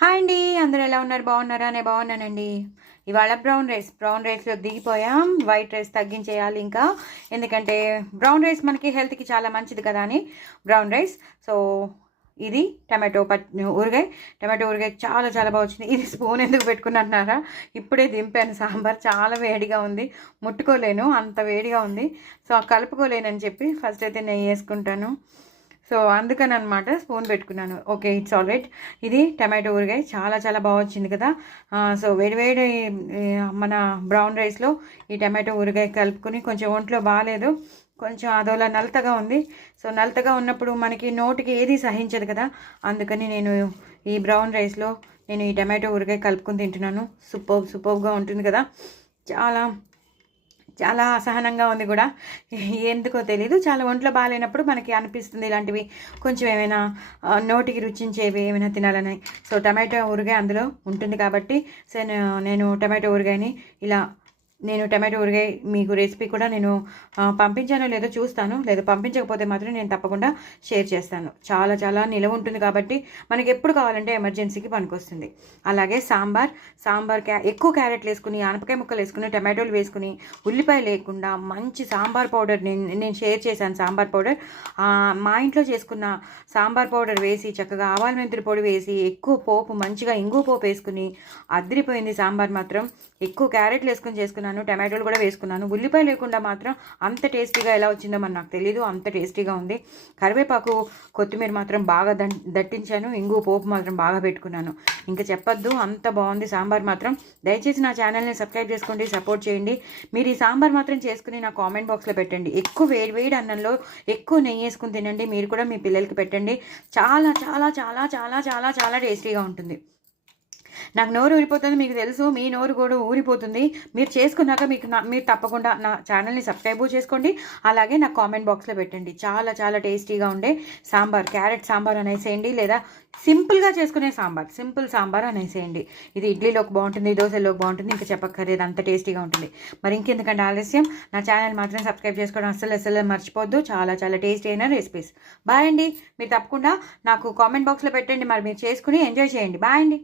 Hi అండి. అందరూ ఎలా ఉన్నారు? బాగున్నారా? నేను బాగున్నానండి. ఇవాళ బ్రౌన్ రైస్లో దిగిపోయాం. వైట్ రైస్ తగ్గించేయాలి ఇంకా. ఎందుకంటే బ్రౌన్ రైస్ మనకి హెల్త్కి చాలా మంచిది కదా అని బ్రౌన్ రైస్. సో ఇది ఊరగాయ. టమాటో ఊరగాయ చాలా చాలా బాగా వచ్చింది. ఇది స్పూన్ ఎందుకు పెట్టుకున్నారా? ఇప్పుడే దింపాను. సాంబార్ చాలా వేడిగా ఉంది, ముట్టుకోలేను, అంత వేడిగా ఉంది. సో కలుపుకోలేనని చెప్పి ఫస్ట్ అయితే నెయ్యి వేసుకుంటాను. సో అందుకని అనమాట స్పూన్ పెట్టుకున్నాను. Okay, it's all right. ఇది టమాటో ఊరగాయ చాలా చాలా బాగా వచ్చింది కదా. సో వేడి మన బ్రౌన్ రైస్లో ఈ టమాటో ఊరగాయ కలుపుకొని, కొంచెం ఒంట్లో బాగాలేదు, కొంచెం అదోలా నలతగా ఉంది. సో నలతగా ఉన్నప్పుడు మనకి నోటికి ఏది సహించదు కదా. అందుకని నేను ఈ బ్రౌన్ రైస్లో నేను ఈ టమాటో ఊరగాయ కలుపుకొని తింటున్నాను. సూపర్గా ఉంటుంది కదా. చాలా చాలా అసహనంగా ఉంది కూడా, ఎందుకో తెలీదు. చాలా ఒంట్లో బాగాలేనప్పుడు మనకి అనిపిస్తుంది ఇలాంటివి కొంచెం ఏమైనా నోటికి రుచించేవి ఏమైనా తినాలని. సో టమాటో ఊరగాయ అందులో ఉంటుంది కాబట్టి సో నేను టమాటో ఊరగాయని ఇలా టమాటో ఊరగాయ మీకు రెసిపీ కూడా నేను పంపించానో లేదో చూస్తాను. లేదా పంపించకపోతే మాత్రం నేను తప్పకుండా షేర్ చేస్తాను. చాలా చాలా నిలవ ఉంటుంది కాబట్టి మనకి ఎప్పుడు కావాలంటే ఎమర్జెన్సీకి పనికొస్తుంది. అలాగే సాంబార్ ఎక్కువ క్యారెట్లు వేసుకుని, ఆనపకాయ ముక్కలు వేసుకుని, టమాటోలు వేసుకుని, ఉల్లిపాయ లేకుండా మంచి సాంబార్ పౌడర్ నేను షేర్ చేశాను. సాంబార్ పౌడర్ మా ఇంట్లో చేసుకున్న సాంబార్ పౌడర్ వేసి, చక్కగా ఆవాల మెంతుల పొడి వేసి, ఎక్కువ పోపు మంచిగా ఇంగు పోపు వేసుకుని అదిరిపోయింది సాంబార్ మాత్రం. ఎక్కువ క్యారెట్లు వేసుకుని చేసుకున్నాను, టమాటోలు కూడా వేసుకున్నాను. ఉల్లిపాయ లేకుండా మాత్రం అంత టేస్టీగా ఎలా వచ్చిందో మరి నాకు తెలీదు, అంత టేస్టీగా ఉంది. కరివేపాకు కొత్తిమీర మాత్రం బాగా దట్టించాను, ఇంగు పోపు మాత్రం బాగా పెట్టుకున్నాను. ఇంకా చెప్పొద్దు, అంత బాగుంది సాంబార్ మాత్రం. దయచేసి నా ఛానల్ని సబ్స్క్రైబ్ చేసుకోండి, సపోర్ట్ చేయండి. మీరు ఈ సాంబార్ మాత్రం చేసుకుని నా కామెంట్ బాక్స్లో పెట్టండి. ఎక్కువ వేడి అన్నంలో ఎక్కువ నెయ్యి వేసుకుని తినండి. మీరు కూడా మీ పిల్లలకి పెట్టండి. చాలా చాలా చాలా చాలా చాలా చాలా టేస్టీగా ఉంటుంది. నాకు నోరు ఊరిపోతుంది, మీకు తెలుసు, మీ నోరు కూడా ఊరిపోతుంది. మీరు చేసుకున్నాక మీరు తప్పకుండా నా ఛానల్ని సబ్స్క్రైబ్ చేసుకోండి. అలాగే నా కామెంట్ బాక్స్లో పెట్టండి. చాలా చాలా టేస్టీగా ఉండే సాంబార్, క్యారెట్ సాంబార్ అనేసేయండి, లేదా సింపుల్గా చేసుకునే సింపుల్ సాంబార్ అనేసేయండి. ఇది ఇడ్లీలోకి బాగుంటుంది, దోశలోకి బాగుంటుంది, ఇంకా చెప్పక్కర్లేదు, అంత టేస్టీగా ఉంటుంది. మరి ఇంకెందుకంటే ఆలస్యం, నా ఛానల్ మాత్రం సబ్స్క్రైబ్ చేసుకోవడం అస్సలు మర్చిపోద్దు. చాలా చాలా టేస్టీ అయిన రెసిపీస్. బాయ్ అండి. మీరు తప్పకుండా నాకు కామెంట్ బాక్స్లో పెట్టండి, మరి మీరు చేసుకుని ఎంజాయ్ చేయండి. బాయ్ అండి.